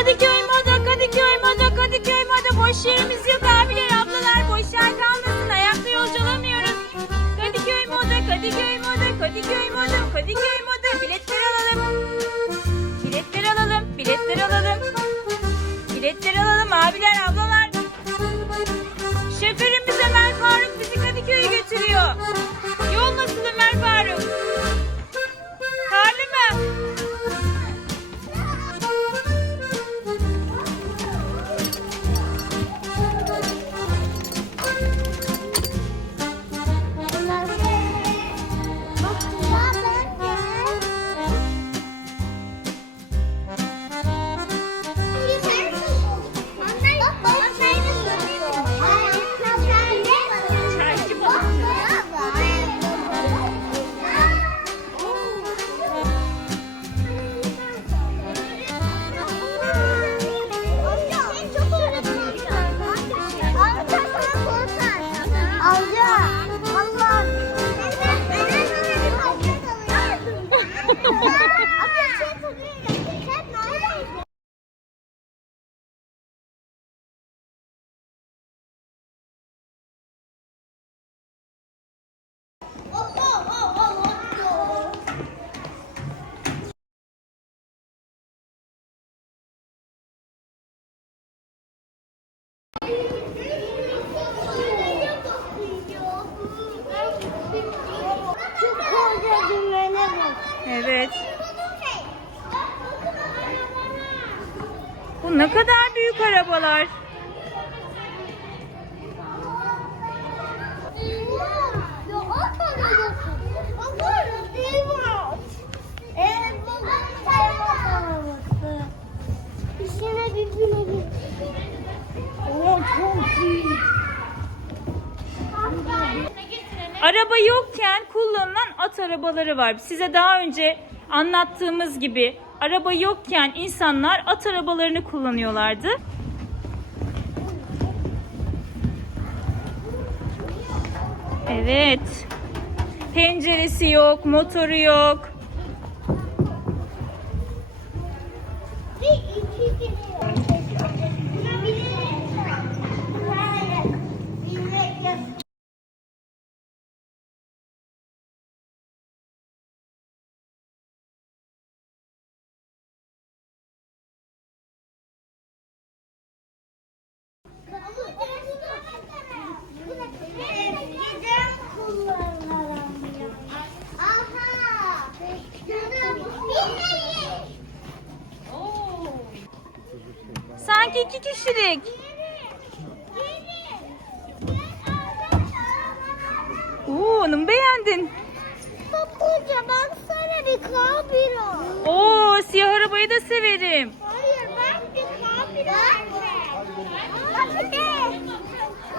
Kadıköy moda, Kadıköy moda, Kadıköy moda. Boş yerimiz yok abiler, ablalar. Boş yer kalmasın. Ayakta yolcu alamıyoruz. Kadıköy moda, Kadıköy moda, Kadıköy moda, Kadıköy Evet. Bu ne kadar büyük arabalar. Araba yokken kullanılan at arabaları var. Size daha önce anlattığımız gibi araba yokken insanlar at arabalarını kullanıyorlardı. Evet. Penceresi yok, motoru yok. İki kişilik. Oo, onu mu beğendin? Koca baksana bir kabiro. Oo, siyah arabayı da severim. Hayır ben bir kabiro.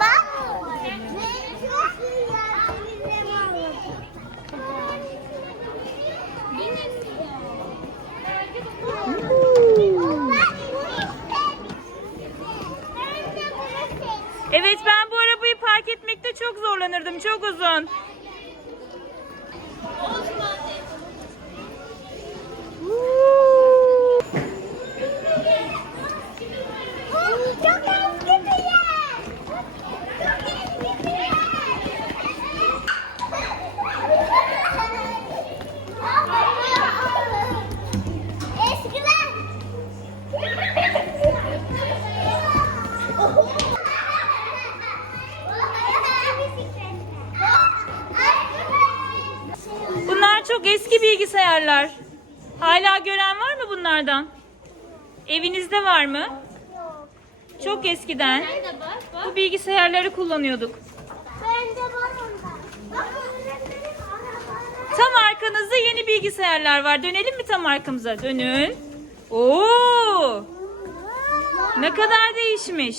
Bak? Bak. Ne çok güzel bir Evet ben bu arabayı park etmekte çok zorlanırdım. Çok uzun. Çok çok eski bilgisayarlar. Hala gören var mı bunlardan? Evinizde var mı? Çok eskiden bu bilgisayarları kullanıyorduk. Tam arkanızda yeni bilgisayarlar var. Dönelim mi tam arkamıza? Dönün. Oo! Ne kadar değişmiş.